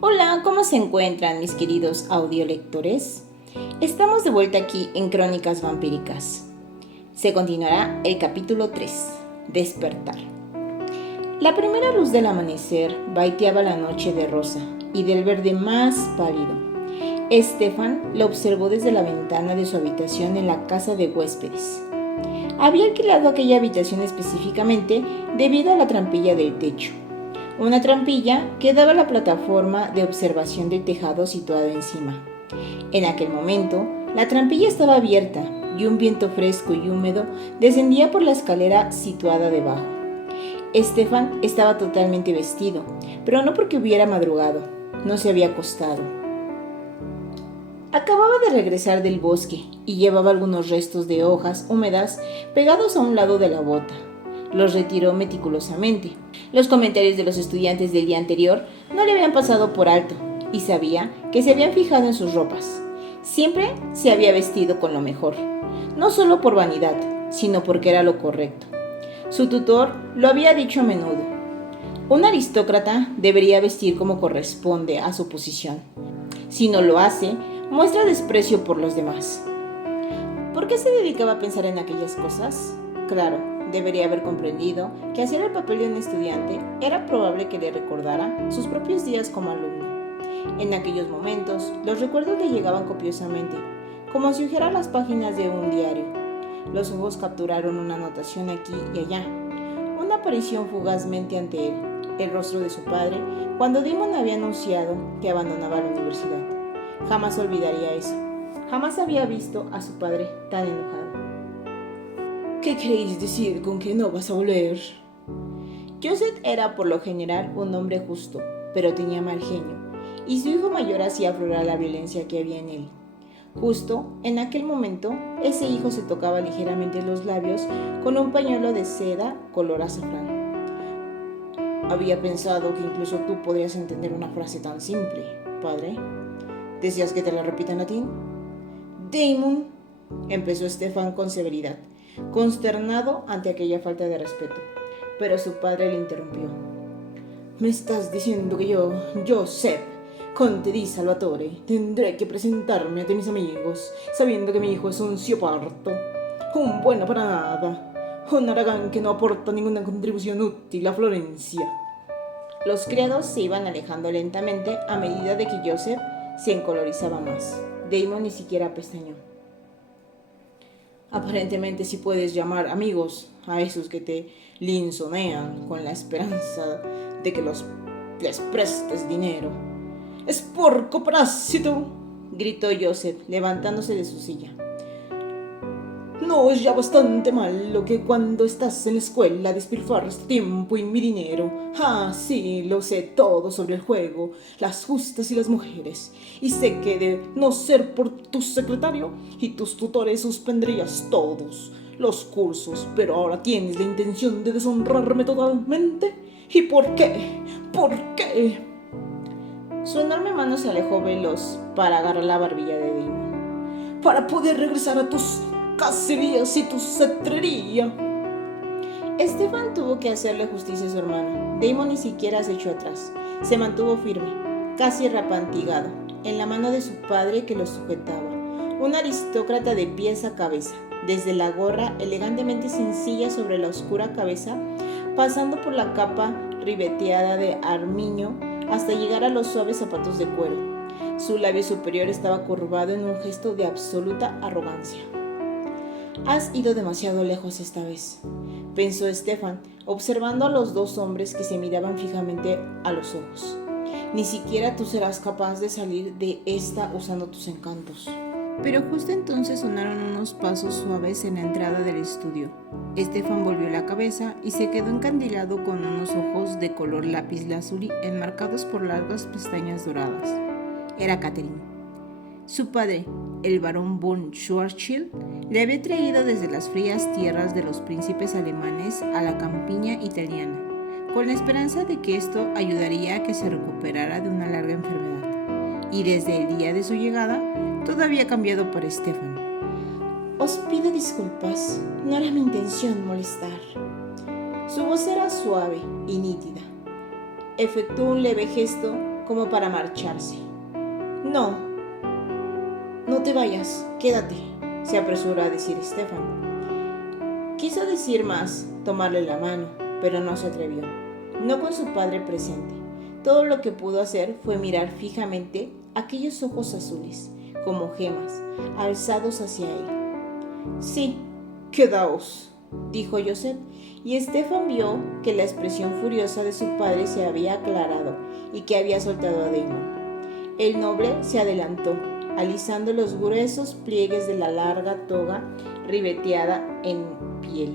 Hola, ¿cómo se encuentran mis queridos audiolectores? Estamos de vuelta aquí en Crónicas Vampíricas. Se continuará el capítulo 3, Despertar. La primera luz del amanecer baiteaba la noche de rosa y del verde más pálido. Stefan lo observó desde la ventana de su habitación en la casa de huéspedes. Había alquilado aquella habitación específicamente debido a la trampilla del techo. Una trampilla que daba a la plataforma de observación del tejado situado encima. En aquel momento, la trampilla estaba abierta y un viento fresco y húmedo descendía por la escalera situada debajo. Stefan estaba totalmente vestido, pero no porque hubiera madrugado, no se había acostado. Acababa de regresar del bosque y llevaba algunos restos de hojas húmedas pegados a un lado de la bota. Los retiró meticulosamente. Los comentarios de los estudiantes del día anterior no le habían pasado por alto y sabía que se habían fijado en sus ropas. Siempre se había vestido con lo mejor, no solo por vanidad, sino porque era lo correcto. Su tutor lo había dicho a menudo. Un aristócrata debería vestir como corresponde a su posición. Si no lo hace, muestra desprecio por los demás. ¿Por qué se dedicaba a pensar en aquellas cosas? Claro, debería haber comprendido que hacer el papel de un estudiante era probable que le recordara sus propios días como alumno. En aquellos momentos, los recuerdos le llegaban copiosamente, como si hojeara las páginas de un diario. Los ojos capturaron una anotación aquí y allá, una aparición fugazmente ante él, el rostro de su padre, cuando Damon había anunciado que abandonaba la universidad. Jamás olvidaría eso. Jamás había visto a su padre tan enojado. ¿Qué queréis decir con que no vas a volver? Joseph era por lo general un hombre justo, pero tenía mal genio, y su hijo mayor hacía aflorar la violencia que había en él. Justo en aquel momento, ese hijo se tocaba ligeramente los labios con un pañuelo de seda color azafrán. Había pensado que incluso tú podrías entender una frase tan simple, padre. ¿Deseas que te la repita en latín? Damon, empezó Stefan con severidad, consternado ante aquella falta de respeto, pero su padre le interrumpió. ¿Me estás diciendo que yo, Joseph, Conte di Salvatore, tendré que presentarme ante mis amigos, sabiendo que mi hijo es un sioparto, un bueno para nada, un aragán que no aporta ninguna contribución útil a Florencia? Los criados se iban alejando lentamente a medida de que Joseph se encolorizaba más. Damon ni siquiera pestañeó. Aparentemente sí puedes llamar amigos a esos que te linzonean con la esperanza de que les prestes dinero. ¡Es porco parásito!, gritó Joseph, levantándose de su silla. No es ya bastante malo que cuando estás en la escuela despilfarres tu tiempo y mi dinero. Ah, sí, lo sé todo sobre el juego, las justas y las mujeres. Y sé que de no ser por tu secretario y tus tutores suspendrías todos los cursos, pero ahora tienes la intención de deshonrarme totalmente. ¿Y por qué? ¿Por qué? Su enorme mano se alejó veloz para agarrar la barbilla de Damon. Para poder regresar a tus cacerías y tu cetrería. Stefan tuvo que hacerle justicia a su hermano. Damon ni siquiera se echó atrás. Se mantuvo firme, casi repantigado, en la mano de su padre que lo sujetaba. Un aristócrata de pies a cabeza, desde la gorra elegantemente sencilla sobre la oscura cabeza, pasando por la capa ribeteada de armiño hasta llegar a los suaves zapatos de cuero. Su labio superior estaba curvado en un gesto de absoluta arrogancia. Has ido demasiado lejos esta vez, pensó Stefan, observando a los dos hombres que se miraban fijamente a los ojos. Ni siquiera tú serás capaz de salir de esta usando tus encantos. Pero justo entonces sonaron unos pasos suaves en la entrada del estudio. Stefan volvió la cabeza y se quedó encandilado con unos ojos de color lápiz lazuli enmarcados por largas pestañas doradas. Era Catherine. Su padre, el barón von Schwarzschild, le había traído desde las frías tierras de los príncipes alemanes a la campiña italiana, con la esperanza de que esto ayudaría a que se recuperara de una larga enfermedad. Y desde el día de su llegada, todo había cambiado para Stefan. Os pido disculpas, no era mi intención molestar. Su voz era suave y nítida. Efectuó un leve gesto como para marcharse. No, no te vayas, quédate, se apresuró a decir Stefan. Quiso decir más, tomarle la mano, pero no se atrevió, no con su padre presente. Todo lo que pudo hacer fue mirar fijamente aquellos ojos azules, como gemas, alzados hacia él. Sí, quedaos, dijo Joseph, y Stefan vio que la expresión furiosa de su padre se había aclarado y que había soltado a Damon. El noble se adelantó, alisando los gruesos pliegues de la larga toga ribeteada en piel.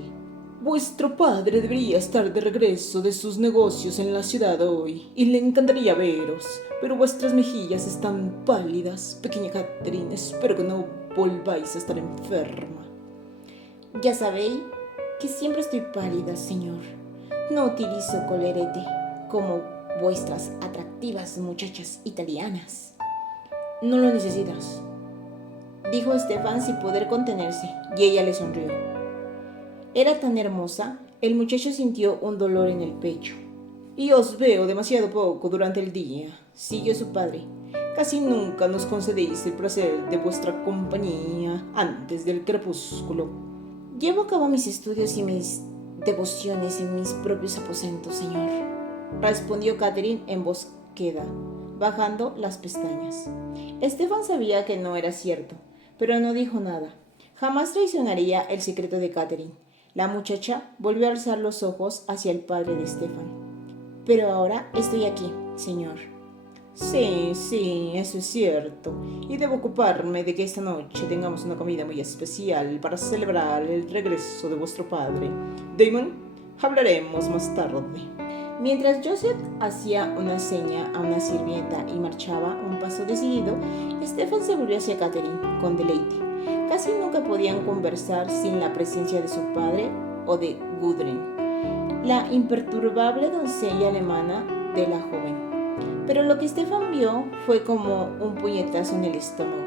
Vuestro padre debería estar de regreso de sus negocios en la ciudad hoy, y le encantaría veros, pero vuestras mejillas están pálidas. Pequeña Catherine, espero que no volváis a estar enferma. Ya sabéis que siempre estoy pálida, señor. No utilizo colerete como vuestras atractivas muchachas italianas. No lo necesitas, dijo Stefan sin poder contenerse, y ella le sonrió. Era tan hermosa, el muchacho sintió un dolor en el pecho. Y os veo demasiado poco durante el día, siguió su padre. Casi nunca nos concedéis el placer de vuestra compañía antes del crepúsculo. Llevo a cabo mis estudios y mis devociones en mis propios aposentos, señor, respondió Catherine en voz queda, bajando las pestañas. Stefan sabía que no era cierto, pero no dijo nada. Jamás traicionaría el secreto de Catherine. La muchacha volvió a alzar los ojos hacia el padre de Stefan. Pero ahora estoy aquí, señor. Sí, eso es cierto. Y debo ocuparme de que esta noche tengamos una comida muy especial para celebrar el regreso de vuestro padre. Damon, hablaremos más tarde. Mientras Joseph hacía una seña a una sirvienta y marchaba un paso decidido, Stefan se volvió hacia Catherine con deleite. Casi nunca podían conversar sin la presencia de su padre o de Gudrun, la imperturbable doncella alemana de la joven. Pero lo que Stefan vio fue como un puñetazo en el estómago.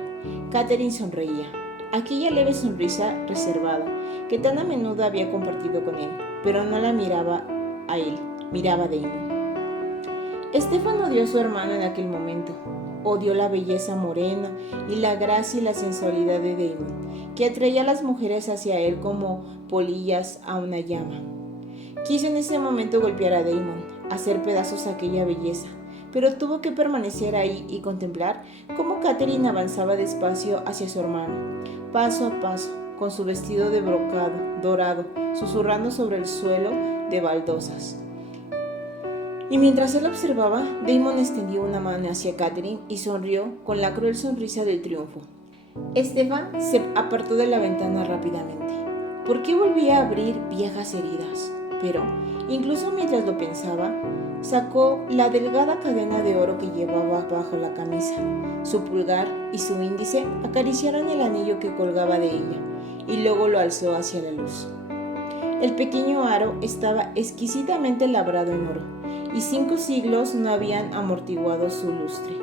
Catherine sonreía, aquella leve sonrisa reservada que tan a menudo había compartido con él, pero no la miraba a él, miraba a Damon. Stefan odió a su hermano en aquel momento. Odió la belleza morena y la gracia y la sensualidad de Damon, que atraía a las mujeres hacia él como polillas a una llama. Quiso en ese momento golpear a Damon, hacer pedazos aquella belleza, pero tuvo que permanecer ahí y contemplar cómo Catherine avanzaba despacio hacia su hermano, paso a paso, con su vestido de brocado dorado, susurrando sobre el suelo de baldosas. Y mientras él observaba, Damon extendió una mano hacia Catherine y sonrió con la cruel sonrisa del triunfo. Stefan se apartó de la ventana rápidamente. ¿Por qué volvía a abrir viejas heridas? Pero, incluso mientras lo pensaba, sacó la delgada cadena de oro que llevaba bajo la camisa. Su pulgar y su índice acariciaron el anillo que colgaba de ella, y luego lo alzó hacia la luz. El pequeño aro estaba exquisitamente labrado en oro, y 5 siglos no habían amortiguado su lustre.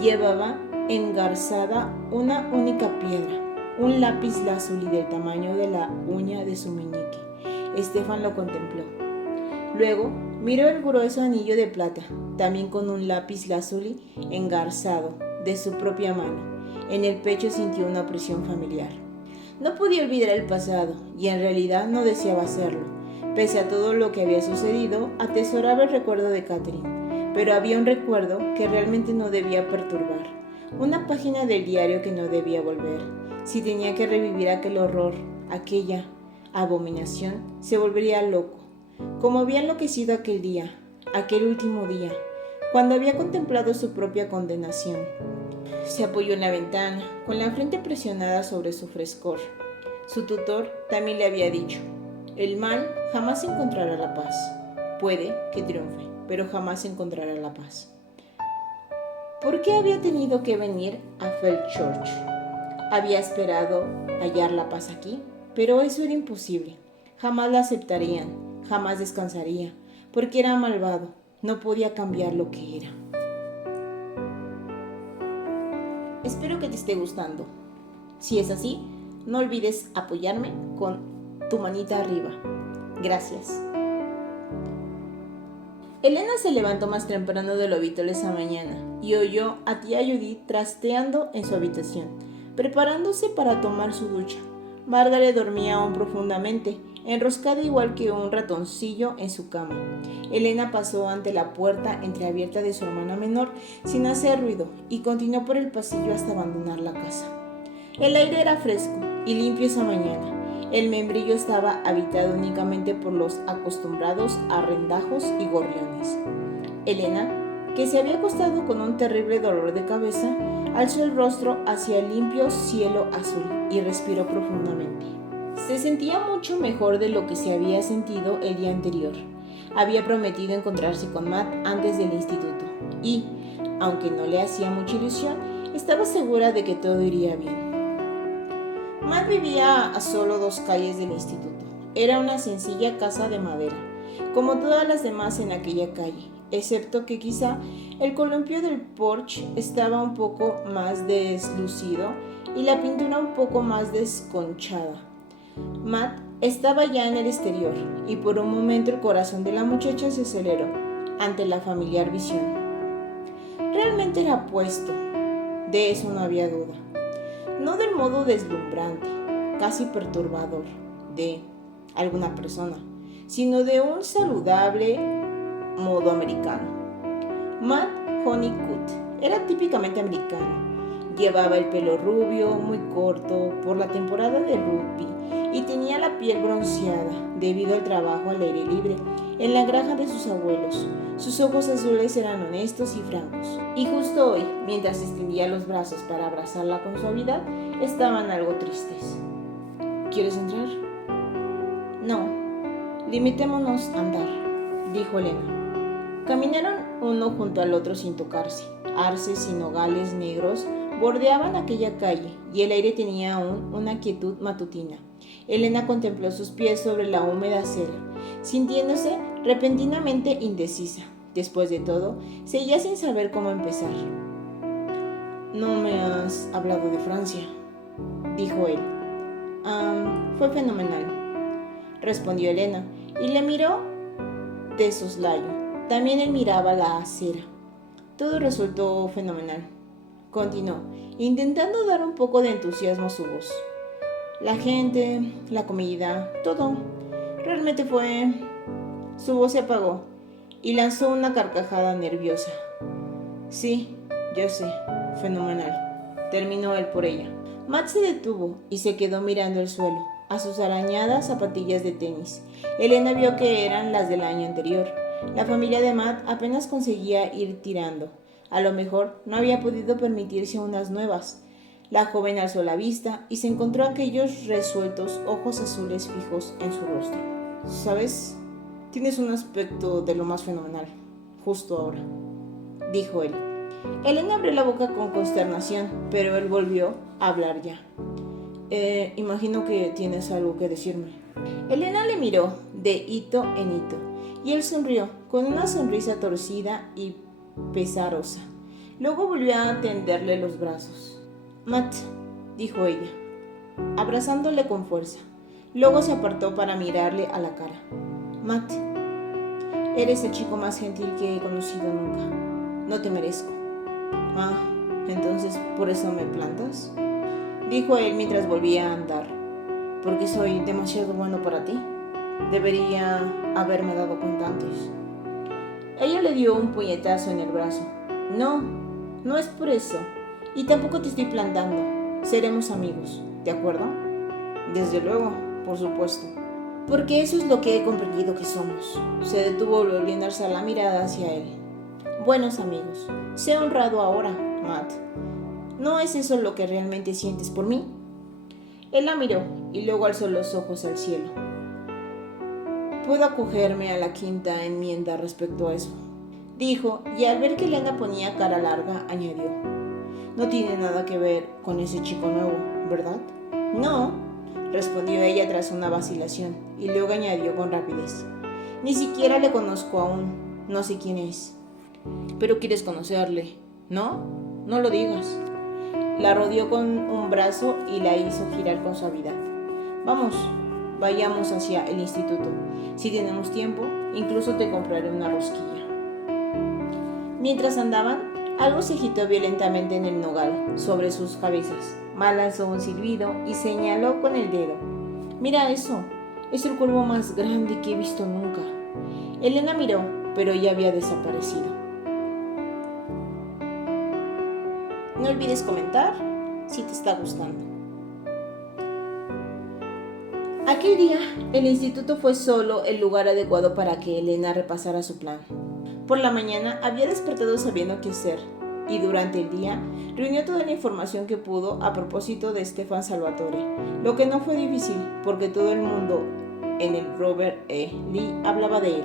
Llevaba engarzada una única piedra, un lápiz lazuli del tamaño de la uña de su meñique. Stefan lo contempló. Luego miró el grueso anillo de plata, también con un lápiz lazuli engarzado, de su propia mano. En el pecho sintió una presión familiar. No podía olvidar el pasado, y en realidad no deseaba hacerlo. Pese a todo lo que había sucedido, atesoraba el recuerdo de Catherine, pero había un recuerdo que realmente no debía perturbar, una página del diario que no debía volver. Si tenía que revivir aquel horror, aquella abominación, se volvería loco, como había enloquecido aquel día, aquel último día, cuando había contemplado su propia condenación. Se apoyó en la ventana, con la frente presionada sobre su frescor. Su tutor también le había dicho: el mal jamás encontrará la paz. Puede que triunfe, pero jamás encontrará la paz. ¿Por qué había tenido que venir a Feldchurch? Había esperado hallar la paz aquí, pero eso era imposible. Jamás la aceptarían, jamás descansaría, porque era malvado, no podía cambiar lo que era. Espero que te esté gustando. Si es así, no olvides apoyarme con tu manita arriba. Gracias. Elena se levantó más temprano de lo habitual esa mañana y oyó a tía Judith trasteando en su habitación, preparándose para tomar su ducha. Margaret dormía aún profundamente, enroscada igual que un ratoncillo en su cama. Elena pasó ante la puerta entreabierta de su hermana menor sin hacer ruido y continuó por el pasillo hasta abandonar la casa. El aire era fresco y limpio esa mañana. El membrillo estaba habitado únicamente por los acostumbrados arrendajos y gorriones. Elena, que se había acostado con un terrible dolor de cabeza, alzó el rostro hacia el limpio cielo azul y respiró profundamente. Se sentía mucho mejor de lo que se había sentido el día anterior. Había prometido encontrarse con Matt antes del instituto y, aunque no le hacía mucha ilusión, estaba segura de que todo iría bien. Matt vivía a solo 2 calles del instituto. Era una sencilla casa de madera, como todas las demás en aquella calle, excepto que quizá el columpio del porche estaba un poco más deslucido y la pintura un poco más desconchada. Matt estaba ya en el exterior y por un momento el corazón de la muchacha se aceleró ante la familiar visión. Realmente era apuesto, de eso no había duda. No del modo deslumbrante, casi perturbador, de alguna persona, sino de un saludable modo americano. Matt Honeycutt era típicamente americano. Llevaba el pelo rubio, muy corto, por la temporada de rugby, y tenía la piel bronceada debido al trabajo al aire libre en la granja de sus abuelos. Sus ojos azules eran honestos y francos, y justo hoy, mientras extendía los brazos para abrazarla con suavidad, estaban algo tristes. ¿Quieres entrar? No, limitémonos a andar, dijo Elena. Caminaron uno junto al otro sin tocarse. Arces y nogales negros bordeaban aquella calle y el aire tenía aún una quietud matutina. Elena contempló sus pies sobre la húmeda acera, sintiéndose repentinamente indecisa. Después de todo, seguía sin saber cómo empezar. «No me has hablado de Francia», dijo él. Fue fenomenal», respondió Elena, y le miró de soslayo. También él miraba la acera. «Todo resultó fenomenal», continuó, intentando dar un poco de entusiasmo a su voz. «La gente, la comida, todo. Realmente fue...» Su voz se apagó y lanzó una carcajada nerviosa. «Sí, yo sé, fenomenal», terminó él por ella. Matt se detuvo y se quedó mirando el suelo, a sus arañadas zapatillas de tenis. Elena vio que eran las del año anterior. La familia de Matt apenas conseguía ir tirando. A lo mejor no había podido permitirse unas nuevas. La joven alzó la vista y se encontró aquellos resueltos ojos azules fijos en su rostro. «¿Sabes? Tienes un aspecto de lo más fenomenal, justo ahora», dijo él. Elena abrió la boca con consternación, pero él volvió a hablar ya. Imagino que tienes algo que decirme». Elena le miró de hito en hito y él sonrió con una sonrisa torcida y pesarosa. Luego volvió a tenderle los brazos. «Matt», dijo ella, abrazándole con fuerza. Luego se apartó para mirarle a la cara. «Matt, eres el chico más gentil que he conocido nunca. No te merezco». «Ah, entonces por eso me plantas», dijo él mientras volvía a andar. «¿Porque soy demasiado bueno para ti? Debería haberme dado cuenta antes». Ella le dio un puñetazo en el brazo. «No, no es por eso. Y tampoco te estoy plantando. Seremos amigos, ¿de acuerdo?» «Desde luego, por supuesto. Porque eso es lo que he comprendido que somos». Se detuvo volviendo a alzar la mirada hacia él. «Buenos amigos. Sé honrado ahora, Matt. ¿No es eso lo que realmente sientes por mí?» Él la miró y luego alzó los ojos al cielo. «Puedo acogerme a la quinta enmienda respecto a eso», dijo, y al ver que Elena ponía cara larga, añadió. «No tiene nada que ver con ese chico nuevo, ¿verdad?» «No», respondió ella tras una vacilación, y luego añadió con rapidez. «Ni siquiera le conozco aún. No sé quién es». «Pero quieres conocerle, ¿no? No lo digas». La rodeó con un brazo y la hizo girar con suavidad. «Vamos, vayamos hacia el instituto. Si tenemos tiempo, incluso te compraré una rosquilla». Mientras andaban, algo se agitó violentamente en el nogal, sobre sus cabezas. Matt lanzó un silbido y señaló con el dedo. «Mira eso, es el cuervo más grande que he visto nunca». Elena miró, pero ya había desaparecido. No olvides comentar si te está gustando. Aquel día, el instituto fue solo el lugar adecuado para que Elena repasara su plan. Por la mañana había despertado sabiendo qué hacer, y durante el día reunió toda la información que pudo a propósito de Stefan Salvatore, lo que no fue difícil, porque todo el mundo en el Robert E. Lee hablaba de él.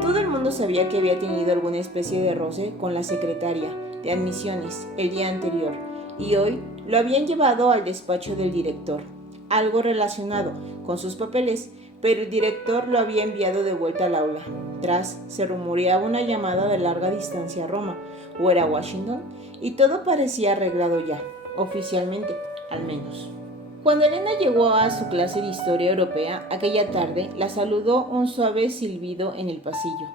Todo el mundo sabía que había tenido alguna especie de roce con la secretaria de admisiones el día anterior, y hoy lo habían llevado al despacho del director, algo relacionado con sus papeles, pero el director lo había enviado de vuelta al aula. Tras se rumoreaba una llamada de larga distancia a Roma, o era Washington, y todo parecía arreglado ya, oficialmente, al menos. Cuando Elena llegó a su clase de historia europea aquella tarde, la saludó un suave silbido en el pasillo.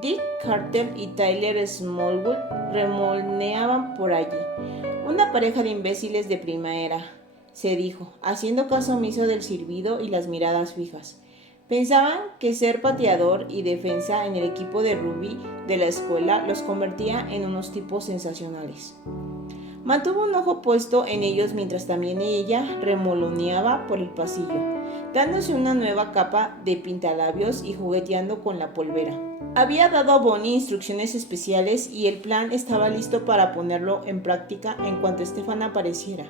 Dick Carter y Tyler Smallwood remolneaban por allí. Una pareja de imbéciles de primavera, se dijo, haciendo caso omiso del silbido y las miradas fijas. Pensaban que ser pateador y defensa en el equipo de rugby de la escuela los convertía en unos tipos sensacionales. Mantuvo un ojo puesto en ellos mientras también ella remoloneaba por el pasillo, dándose una nueva capa de pintalabios y jugueteando con la polvera. Había dado a Bonnie instrucciones especiales y el plan estaba listo para ponerlo en práctica en cuanto Stefan apareciera.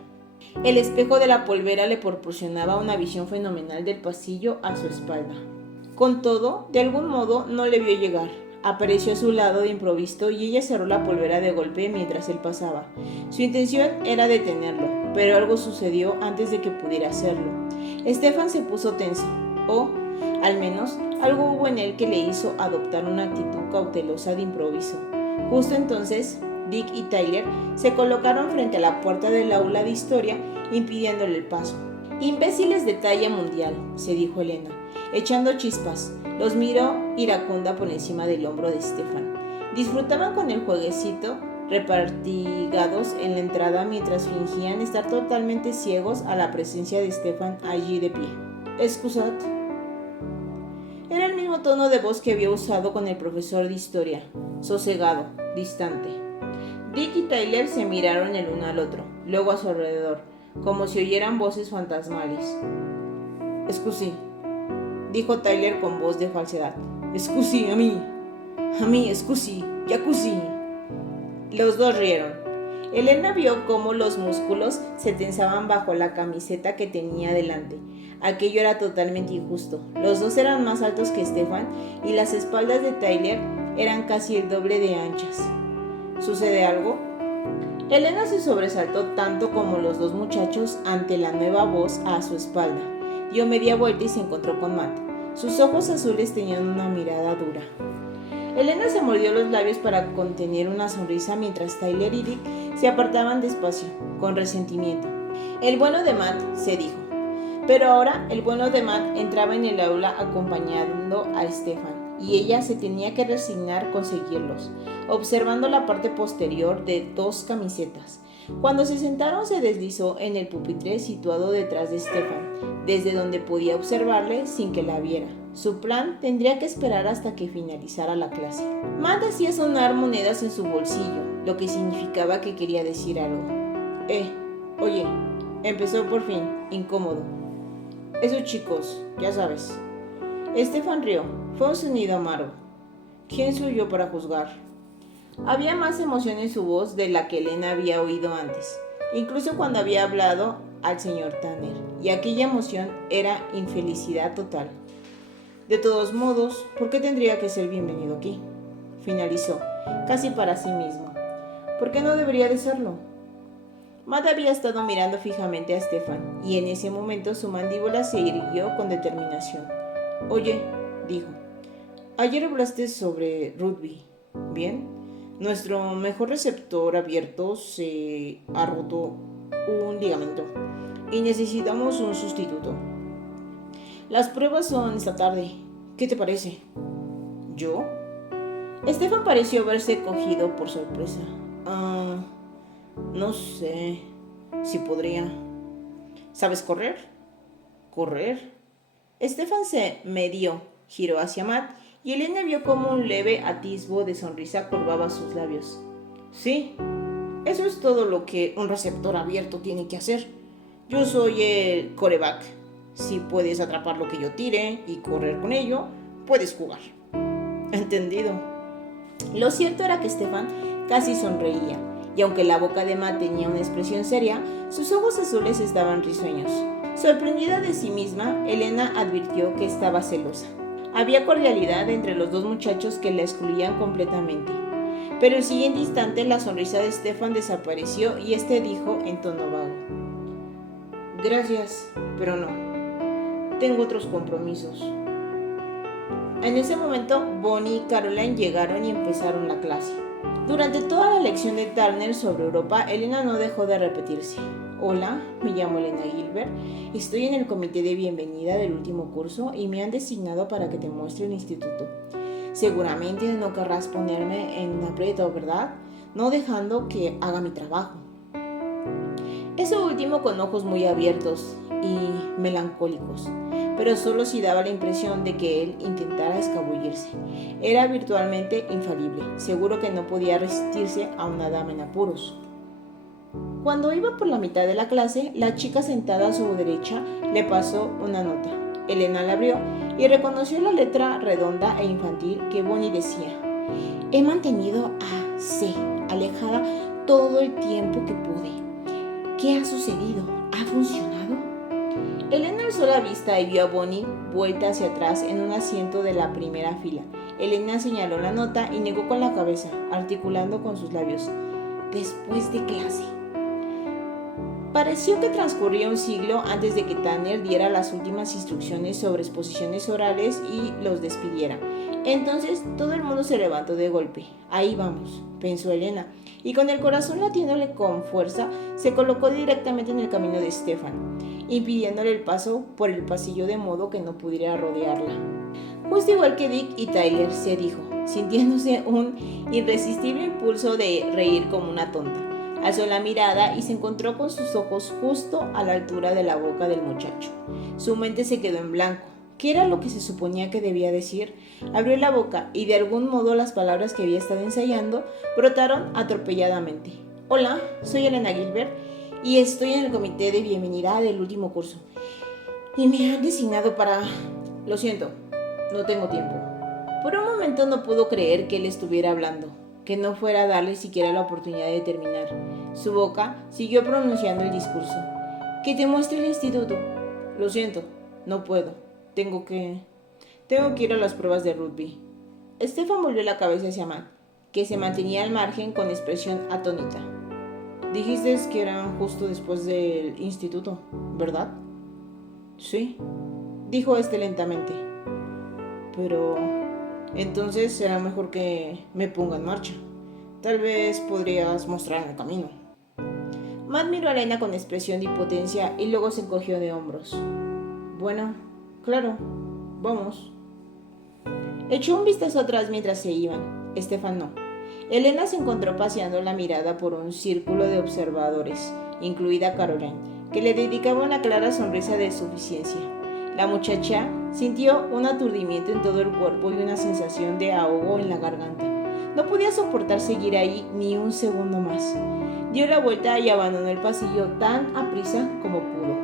El espejo de la polvera le proporcionaba una visión fenomenal del pasillo a su espalda. Con todo, de algún modo no le vio llegar. Apareció a su lado de improviso y ella cerró la polvera de golpe mientras él pasaba. Su intención era detenerlo, pero algo sucedió antes de que pudiera hacerlo. Stefan se puso tenso, o, al menos, algo hubo en él que le hizo adoptar una actitud cautelosa de improviso. Justo entonces, Dick y Tyler se colocaron frente a la puerta del aula de historia, impidiéndole el paso. «Imbéciles de talla mundial», se dijo Elena, echando chispas. Los miró iracunda por encima del hombro de Stefan. Disfrutaban con el jueguecito, repartigados en la entrada mientras fingían estar totalmente ciegos a la presencia de Stefan allí de pie. «Excusad». Era el mismo tono de voz que había usado con el profesor de historia, sosegado, distante. Dick y Tyler se miraron el uno al otro, luego a su alrededor, como si oyeran voces fantasmales. «Scusi», dijo Tyler con voz de falsedad. «Scusi, a mí, scusi, jacuzzi». Los dos rieron. Elena vio cómo los músculos se tensaban bajo la camiseta que tenía delante. Aquello era totalmente injusto. Los dos eran más altos que Stefan y las espaldas de Tyler eran casi el doble de anchas. ¿Sucede algo? Elena se sobresaltó tanto como los dos muchachos ante la nueva voz a su espalda. Dio media vuelta y se encontró con Matt. Sus ojos azules tenían una mirada dura. Elena se mordió los labios para contener una sonrisa mientras Tyler y Dick se apartaban despacio, con resentimiento. «El bueno de Matt», se dijo. Pero ahora el bueno de Matt entraba en el aula acompañando a Stefan, y ella se tenía que resignar con seguirlos, observando la parte posterior de dos camisetas. Cuando se sentaron se deslizó en el pupitre situado detrás de Stefan, desde donde podía observarle sin que la viera. Su plan tendría que esperar hasta que finalizara la clase. Matt hacía sonar monedas en su bolsillo, lo que significaba que quería decir algo. Oye, empezó por fin, incómodo. «Esos chicos, ya sabes». Stefan rió. Fue un sonido amargo. «¿Quién soy yo para juzgar?» Había más emoción en su voz de la que Elena había oído antes, incluso cuando había hablado al señor Tanner, y aquella emoción era infelicidad total. «De todos modos, ¿por qué tendría que ser bienvenido aquí?», finalizó, casi para sí mismo. «¿Por qué no debería de serlo?». Matt había estado mirando fijamente a Stefan, y en ese momento su mandíbula se irguió con determinación. «Oye», dijo, «ayer hablaste sobre rugby, ¿bien? Nuestro mejor receptor abierto se ha roto un ligamento y necesitamos un sustituto. Las pruebas son esta tarde. ¿Qué te parece?». «¿Yo?». Estefan pareció verse cogido por sorpresa. No sé si podría. ¿Sabes correr? ¿Correr? Estefan se medio giró hacia Matt y Elena vio como un leve atisbo de sonrisa curvaba sus labios. Sí, eso es todo lo que un receptor abierto tiene que hacer. Yo soy el coreback. Si puedes atrapar lo que yo tire y correr con ello, puedes jugar. Entendido. Lo cierto era que Estefan casi sonreía, y aunque la boca de Matt tenía una expresión seria, sus ojos azules estaban risueños. Sorprendida de sí misma, Elena advirtió que estaba celosa. Había cordialidad entre los dos muchachos que la excluían completamente. Pero el siguiente instante la sonrisa de Estefan desapareció y este dijo en tono vago: Gracias, pero no. Tengo otros compromisos. En ese momento, Bonnie y Caroline llegaron y empezaron la clase. Durante toda la lección de Turner sobre Europa, Elena no dejó de repetirse. Hola, me llamo Elena Gilbert, estoy en el comité de bienvenida del último curso y me han designado para que te muestre el instituto. Seguramente no querrás ponerme en aprieto, ¿verdad? No dejando que haga mi trabajo. Eso último con ojos muy abiertos y melancólicos, pero solo si daba la impresión de que él intentara escabullirse. Era virtualmente infalible, seguro que no podía resistirse a una dama en apuros. Cuando iba por la mitad de la clase, la chica sentada a su derecha le pasó una nota. Elena la abrió y reconoció la letra redonda e infantil que Bonnie decía: He mantenido a C alejada todo el tiempo que pude. ¿Qué ha sucedido? ¿Ha funcionado? Elena alzó la vista y vio a Bonnie vuelta hacia atrás en un asiento de la primera fila. Elena señaló la nota y negó con la cabeza, articulando con sus labios: Después de clase. Pareció que transcurría un siglo antes de que Tanner diera las últimas instrucciones sobre exposiciones orales y los despidiera. Entonces todo el mundo se levantó de golpe. Ahí vamos, pensó Elena, y con el corazón latiéndole con fuerza, se colocó directamente en el camino de Stefan, impidiéndole el paso por el pasillo de modo que no pudiera rodearla. Justo igual que Dick y Tyler, se dijo, sintiéndose un irresistible impulso de reír como una tonta. Alzó la mirada y se encontró con sus ojos justo a la altura de la boca del muchacho. Su mente se quedó en blanco. ¿Qué era lo que se suponía que debía decir? Abrió la boca y de algún modo las palabras que había estado ensayando brotaron atropelladamente. Hola, soy Elena Gilbert y estoy en el comité de bienvenida del último curso. Y me han designado para... Lo siento, no tengo tiempo. Por un momento no pudo creer que él estuviera hablando, que no fuera a darle siquiera la oportunidad de terminar. Su boca siguió pronunciando el discurso. Que te muestre el instituto. Lo siento, no puedo. Tengo que ir a las pruebas de rugby. Stefan volvió la cabeza hacia Matt, que se mantenía al margen con expresión atónita. Dijiste que eran justo después del instituto, ¿verdad? Sí, dijo este lentamente. Pero entonces será mejor que me ponga en marcha. Tal vez podrías mostrarme el camino. Matt miró a Elena con expresión de impotencia y luego se encogió de hombros. Bueno, claro, vamos. Echó un vistazo atrás mientras se iban. Stefan no. Elena se encontró paseando la mirada por un círculo de observadores, incluida Caroline, que le dedicaba una clara sonrisa de suficiencia. La muchacha sintió un aturdimiento en todo el cuerpo y una sensación de ahogo en la garganta. No podía soportar seguir ahí ni un segundo más. Dio la vuelta y abandonó el pasillo tan aprisa como pudo.